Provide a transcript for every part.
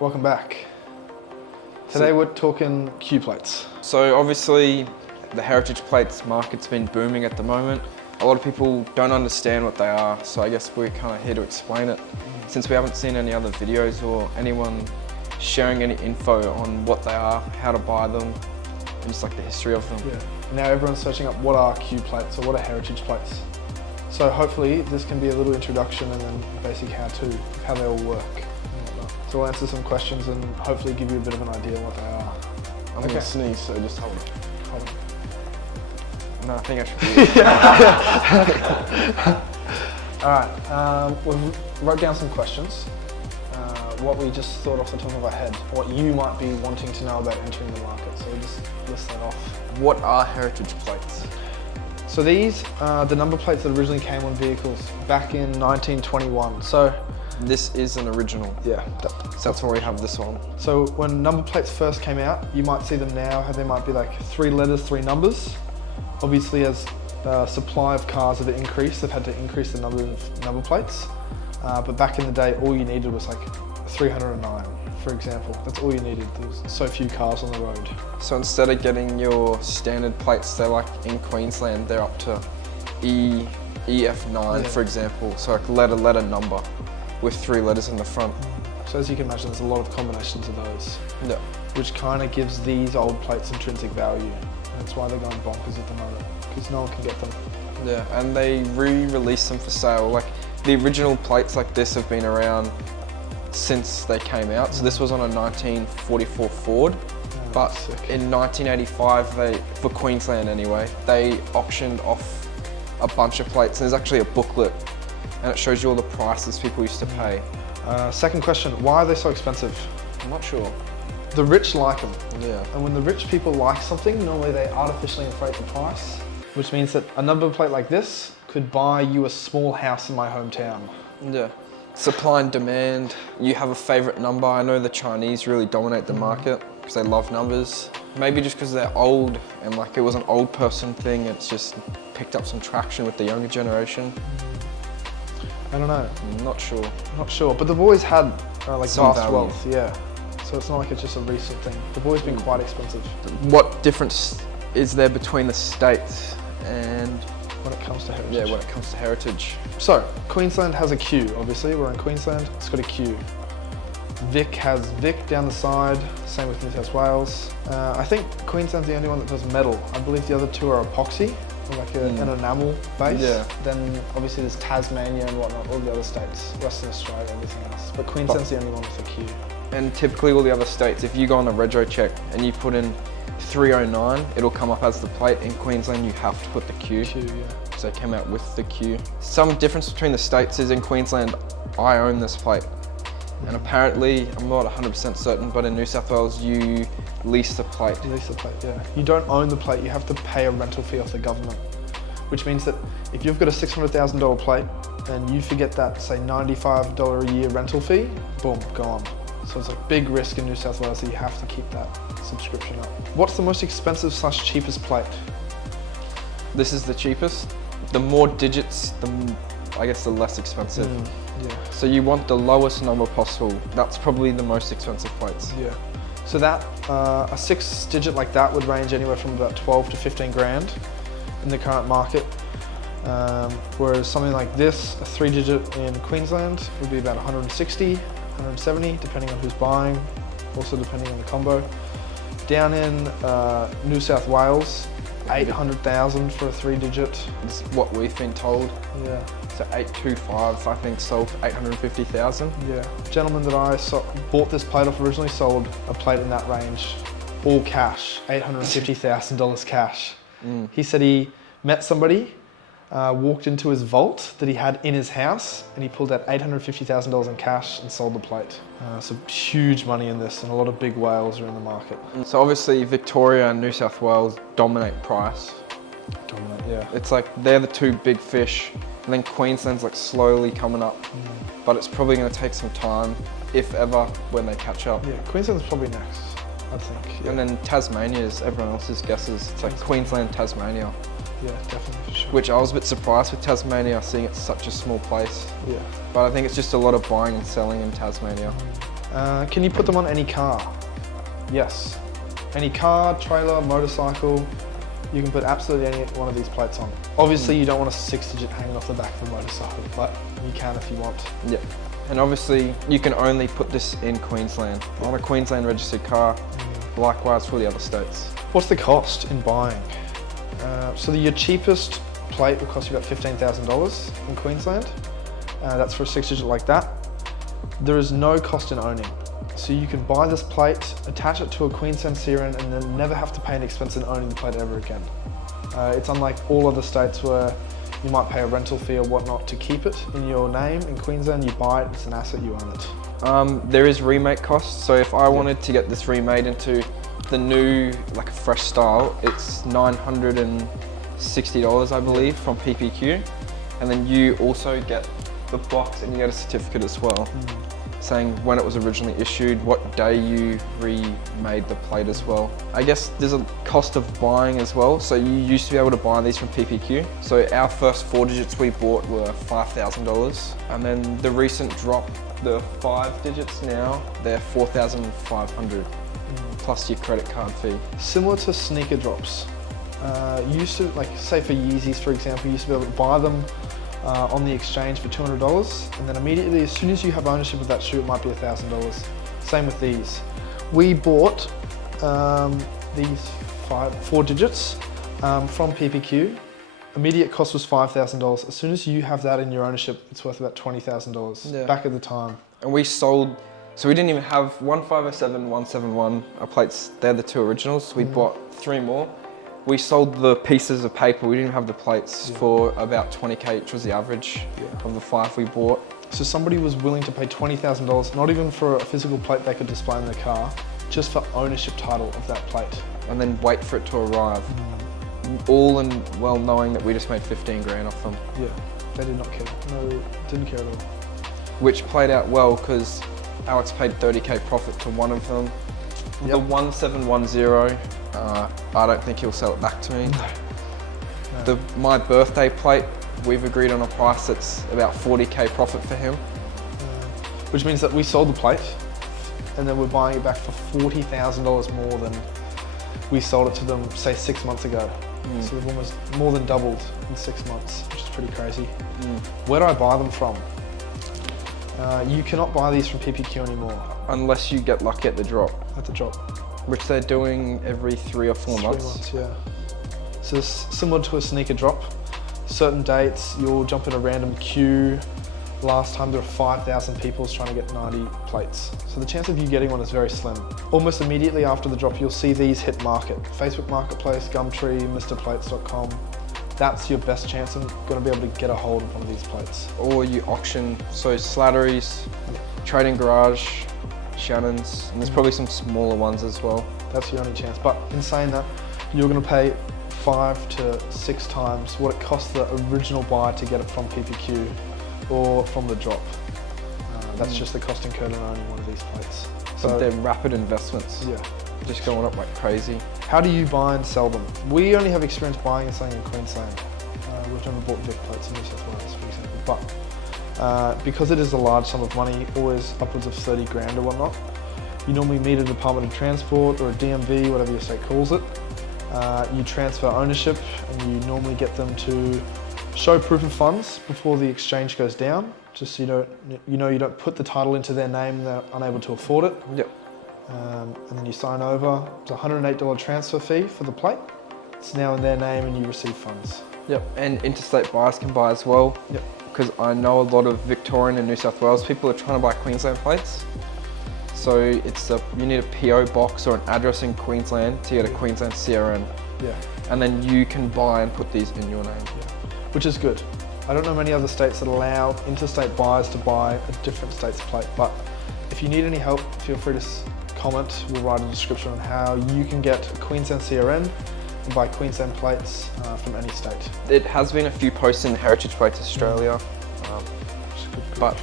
Welcome back. Today we're talking Q plates. So obviously the heritage plates market's been booming at the moment. A lot of people don't understand what they are, so I guess we're kind of here to explain it. Since we haven't seen any other videos or anyone sharing any info on what they are, how to buy them, and just like the history of them. Yeah. Now everyone's searching up what are Q plates or what are heritage plates. So hopefully this can be a little introduction and then basic how-to, how they all work. So we'll answer some questions and hopefully give you a bit of an idea what they are. I'm gonna sneeze, so just hold it. Hold on. No, I think I should do it. All right, we wrote down some questions. What we just thought off the top of our head, what you might be wanting to know about entering the market. So we'll just list that off. What are heritage plates? So these are the number plates that originally came on vehicles back in 1921. So This is an original. yeah. So that's why we have this one. So when number plates first came out, you might see them now, how they might be like 3 letters, 3 numbers. Obviously as supply of cars have increased, they've had to increase the number of number plates. But back in the day, all you needed was like 309, for example. That's all you needed. There was so few cars on the road. So instead of getting your standard plates, they're like in Queensland, they're up to EF9, for example. So like letter number with 3 letters in the front. So as you can imagine, there's a lot of combinations of those, Yeah. which kind of gives these old plates intrinsic value. That's why they're going bonkers at the moment, because no one can get them. Yeah, and they re-release them for sale. Like the original plates like this have been around since they came out. So this was on a 1944 Ford, but sick. in 1985, for Queensland anyway, they auctioned off a bunch of plates. And there's actually a booklet, and it shows you all the prices people used to pay. Second question, why are they so expensive? I'm not sure. The rich like them. Yeah. And when the rich people like something, normally they artificially inflate the price, which means that a number plate like this could buy you a small house in my hometown. Yeah. Supply and demand. You have a favorite number. I know the Chinese really dominate the market because they love numbers. Maybe just because they're old and like it was an old person thing, it's just picked up some traction with the younger generation. I don't know, I'm not sure. not sure, but they've always had like Some vast value. wealth, yeah. So it's not like it's just a recent thing. They've always been quite expensive What difference is there between the states and when it comes to heritage. yeah, when it comes to heritage? So, Queensland has a Q, obviously. We're in Queensland, it's got a Q. Vic has Vic down the side, same with New South Wales. I think Queensland's the only one that does metal. I believe the other two are epoxy, or like an enamel base. Yeah. Then obviously there's Tasmania and whatnot, all the other states, Western Australia, everything else. But Queensland's the only one with a Q. And typically all the other states, if you go on a rego check and you put in 309, it'll come up as the plate. In Queensland, you have to put the Q. Q, yeah. So they came out with the Q. Some difference between the states is in Queensland, I own this plate. And apparently, I'm not 100% certain, but in New South Wales, you lease the plate. You lease the plate, yeah. You don't own the plate, you have to pay a rental fee off the government. Which means that if you've got a $600,000 plate and you forget that, say, $95 a year rental fee, boom, gone. So it's a big risk in New South Wales that you have to keep that subscription up. What's the most expensive / cheapest plate? This is the cheapest. The more digits, I guess the less expensive. Yeah. So you want the lowest number possible. That's probably the most expensive plates. Yeah. So that, a 6-digit like that would range anywhere from about 12 to 15 grand in the current market. Whereas something like this, a 3-digit in Queensland would be about 160, 170, depending on who's buying, also depending on the combo. Down in New South Wales, 800,000 for a 3-digit. It's what we've been told. Yeah. So 825, I think, sold for 850,000. Yeah. The gentleman that I bought this plate off originally sold a plate in that range, all cash, $850,000 cash. He said he met somebody, walked into his vault that he had in his house, and he pulled out $850,000 in cash and sold the plate. So huge money in this, and a lot of big whales are in the market. So obviously Victoria and New South Wales dominate price. Dominant, yeah. It's like they're the two big fish, and then Queensland's like slowly coming up, but it's probably going to take some time, if ever, when they catch up. Yeah, Queensland's probably next, I think. Yeah. And then Tasmania is everyone else's guesses. It's like Queensland, Tasmania. Yeah, definitely for sure. Which I was a bit surprised with Tasmania, seeing it's such a small place. Yeah. But I think it's just a lot of buying and selling in Tasmania. Can you put them on any car? Yes. Any car, trailer, motorcycle, you can put absolutely any one of these plates on. Obviously you don't want a 6-digit hanging off the back of a motorcycle, but you can if you want. Yeah. And obviously you can only put this in Queensland, on a Queensland registered car, likewise for the other states. What's the cost in buying? So your cheapest plate will cost you about $15,000 in Queensland. That's for a 6-digit like that. There is no cost in owning. So you can buy this plate, attach it to a Queensland CRN, and then never have to pay an expense in owning the plate ever again. It's unlike all other states where you might pay a rental fee or whatnot to keep it in your name. In Queensland, you buy it, it's an asset, you own it. There is remake costs. So if I wanted to get this remade into the new, like a fresh style, it's $960, I believe, from PPQ. And then you also get the box and you get a certificate as well, saying when it was originally issued, what day you remade the plate as well. I guess there's a cost of buying as well. So you used to be able to buy these from PPQ. So our first 4 digits we bought were $5,000. And then the recent drop, the 5 digits now, they're $4,500 plus your credit card fee. Similar to sneaker drops. You used to, like say for Yeezys for example, you used to be able to buy them on the exchange for $200, and then immediately as soon as you have ownership of that shoe it might be $1,000. Same with these. We bought these 4 digits from PPQ. Immediate cost was $5,000. As soon as you have that in your ownership, it's worth about $20,000 back at the time. And we sold, so we didn't even have 1507, 171 plates. They're the 2 originals. So we bought 3 more. We sold the pieces of paper, we didn't have the plates, for about 20K, which was the average of the 5 we bought. So somebody was willing to pay $20,000, not even for a physical plate they could display in their car, just for ownership title of that plate. And then wait for it to arrive. All in well knowing that we just made 15 grand off them. Yeah, they did not care. No, didn't care at all. Which played out well because Alex paid 30K profit to one of them. The 1710, I don't think he'll sell it back to me. No. My birthday plate, we've agreed on a price that's about 40K profit for him. Which means that we sold the plate and then we're buying it back for $40,000 more than we sold it to them, say 6 months ago. So we've almost more than doubled in 6 months, which is pretty crazy. Where do I buy them from? You cannot buy these from PPQ anymore. Unless you get lucky at the drop. At the drop. Which they're doing every 3 or 4 months. 3 months, yeah. So it's similar to a sneaker drop. Certain dates, you'll jump in a random queue. Last time there were 5,000 people trying to get 90 plates. So the chance of you getting one is very slim. Almost immediately after the drop, you'll see these hit market. Facebook Marketplace, Gumtree, MrPlates.com. That's your best chance of going to be able to get a hold of one of these plates. Or you auction, so Slattery's, Trading Garage, Shannon's, and there's probably some smaller ones as well. That's your only chance. But in saying that, you're going to pay 5 to 6 times what it cost the original buyer to get it from PPQ or from the drop. That's just the cost incurred in owning one of these plates. So they're rapid investments. Yeah. Just going up like crazy. How do you buy and sell them? We only have experience buying and selling in Queensland. We've never bought Vic plates in New South Wales, for example. But because it is a large sum of money, always upwards of 30 grand or whatnot, you normally meet a Department of Transport or a DMV, whatever your state calls it. You transfer ownership and you normally get them to show proof of funds before the exchange goes down, just so you don't put the title into their name and they're unable to afford it. Yep. And then you sign over. It's a $108 transfer fee for the plate. It's now in their name and you receive funds. Yep, and interstate buyers can buy as well. Yep. Because I know a lot of Victorian and New South Wales people are trying to buy Queensland plates. So you need a PO box or an address in Queensland to get a Queensland CRN. Yeah. And then you can buy and put these in your name. Yeah. Which is good. I don't know many other states that allow interstate buyers to buy a different state's plate, but if you need any help, feel free to comment. We'll write a description on how you can get a Queensland CRN and buy Queensland plates from any state. It has been a few posts in Heritage Plates Australia, but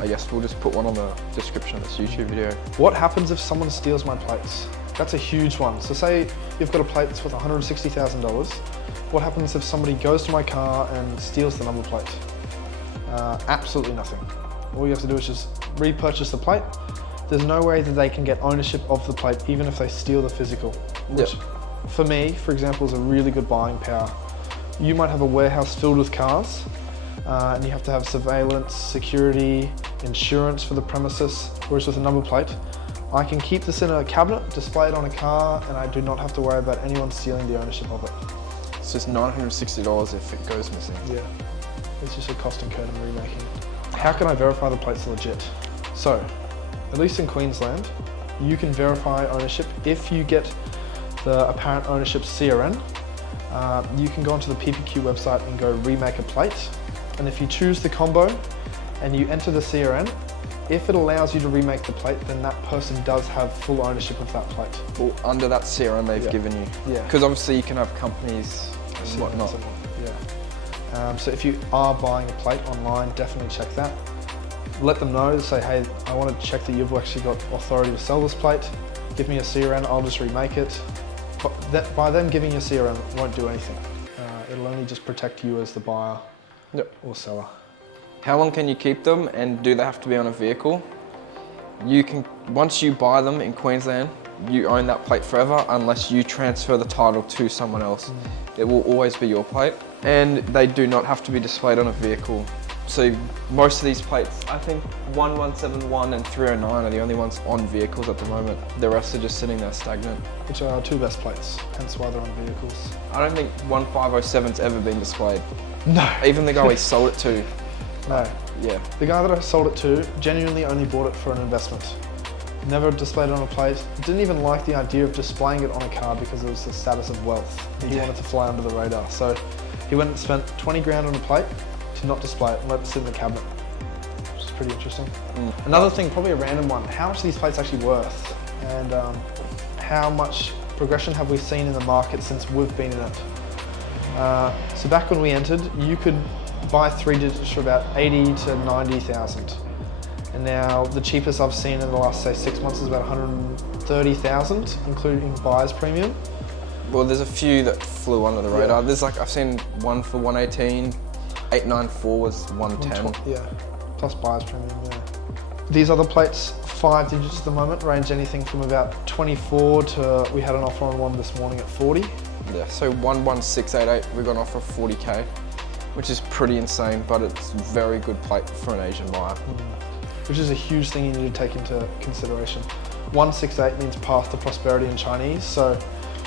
I guess we'll just put one on the description of this YouTube video. What happens if someone steals my plates? That's a huge one. So say you've got a plate that's worth $160,000. What happens if somebody goes to my car and steals the number plate? Absolutely nothing. All you have to do is just repurchase the plate there's no way that they can get ownership of the plate even if they steal the physical, which for me, for example, is a really good buying power. You might have a warehouse filled with cars, and you have to have surveillance, security, insurance for the premises, whereas with a number plate, I can keep this in a cabinet, display it on a car, and I do not have to worry about anyone stealing the ownership of it. It's just $960 if it goes missing. Yeah, it's just a cost incurred in remaking it. How can I verify the plate's legit? So, at least in Queensland, you can verify ownership if you get the apparent ownership CRN. You can go onto the PPQ website and go remake a plate. And if you choose the combo and you enter the CRN, if it allows you to remake the plate, then that person does have full ownership of that plate. Well, under that CRM they've given you. Yeah. Because obviously you can have companies and whatnot. Yeah. So if you are buying a plate online, definitely check that. Let them know, say, hey, I want to check that you've actually got authority to sell this plate. Give me a CRN, I'll just remake it. But by them giving you a CRN, it won't do anything. It'll only just protect you as the buyer or seller. How long can you keep them, and do they have to be on a vehicle? You can, once you buy them in Queensland, you own that plate forever unless you transfer the title to someone else. It will always be your plate, and they do not have to be displayed on a vehicle. So most of these plates, I think 1171 and 309 are the only ones on vehicles at the moment. The rest are just sitting there stagnant. Which are our two best plates, hence why they're on vehicles. I don't think 1507's ever been displayed. No. Even the guy we sold it to. No. Yeah. The guy that I sold it to genuinely only bought it for an investment. Never displayed it on a plate. Didn't even like the idea of displaying it on a car because it was the status of wealth. He wanted to fly under the radar. So he went and spent 20 grand on a plate to not display it and let it sit in the cabinet, which is pretty interesting. Another thing, probably a random one, how much are these plates actually worth? And how much progression have we seen in the market since we've been in it? So back when we entered, you could buy 3 digits for about 80 to 90,000. And now the cheapest I've seen in the last, say, 6 months is about 130,000, including buyer's premium. Well, there's a few that flew under the radar. There's like, I've seen one for 118, 894 was 110. Yeah, plus buyer's premium, yeah. These other plates, 5 digits at the moment, range anything from about 24 to, we had an offer on one this morning at 40. Yeah, so 11688, we got an offer of 40K, which is pretty insane, but it's a very good plate for an Asian buyer. Which is a huge thing you need to take into consideration. 168 means path to prosperity in Chinese, so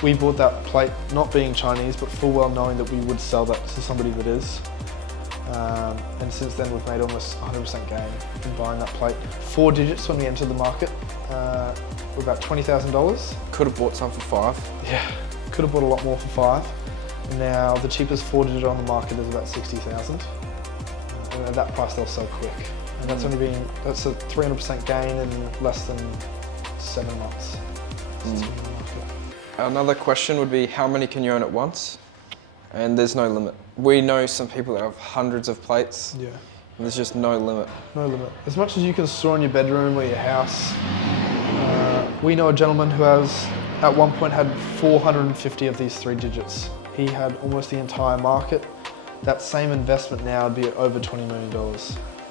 we bought that plate not being Chinese, but full well knowing that we would sell that to somebody that is. And since then we've made almost 100% gain in buying that plate. 4 digits when we entered the market, were about $20,000. Could have bought some for 5. Yeah, could have bought a lot more for 5. Now the cheapest 4 digit on the market is about 60,000. And at that price they'll sell quick. And that's only been, that's a 300% gain in less than 7 months. Since we've been in the market. Another question would be, how many can you own at once? And there's no limit. We know some people that have hundreds of plates. Yeah. And there's just no limit. No limit. As much as you can store in your bedroom or your house. We know a gentleman who has, at one point, had 450 of these 3 digits. He had almost the entire market. That same investment now would be over $20 million.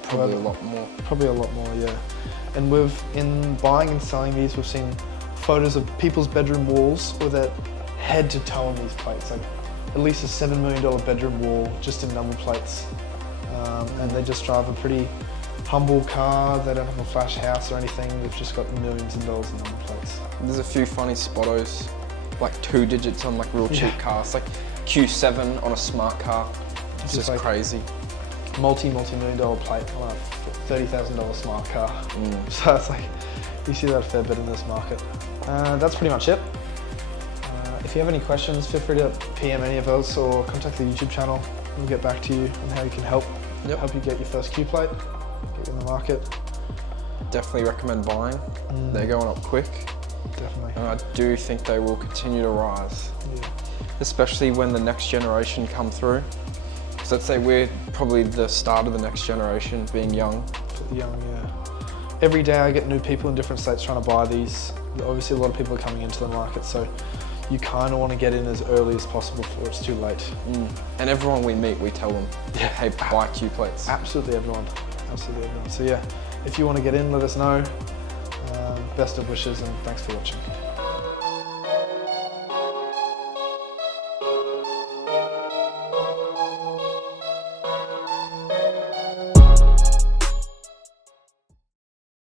Probably a lot more. Probably a lot more, yeah. And in buying and selling these, we've seen photos of people's bedroom walls with their head to toe on these plates. Like at least a $7 million bedroom wall just in number plates. And they just drive a pretty humble car. They don't have a flash house or anything. They've just got millions of dollars in number plates. There's a few funny spottos, like 2 digits on like real cheap cars, like Q7 on a smart car. It's just like crazy. Multi-million dollar plate on a $30,000 smart car. So it's like, you see that a fair bit in this market. That's pretty much it. If you have any questions, feel free to PM any of us or contact the YouTube channel. We'll get back to you on how you can help you get your first Q plate, get you in the market. Definitely recommend buying. They're going up quick. Definitely. And I do think they will continue to rise. Yeah. Especially when the next generation come through. Because let's say we're probably the start of the next generation, being young. Young, yeah. Every day I get new people in different states trying to buy these. Obviously a lot of people are coming into the market, so you kind of want to get in as early as possible before it's too late. And everyone we meet, we tell them, hey, buy Q plates. Absolutely everyone. Absolutely everyone. So yeah, if you want to get in, let us know. best of wishes and thanks for watching.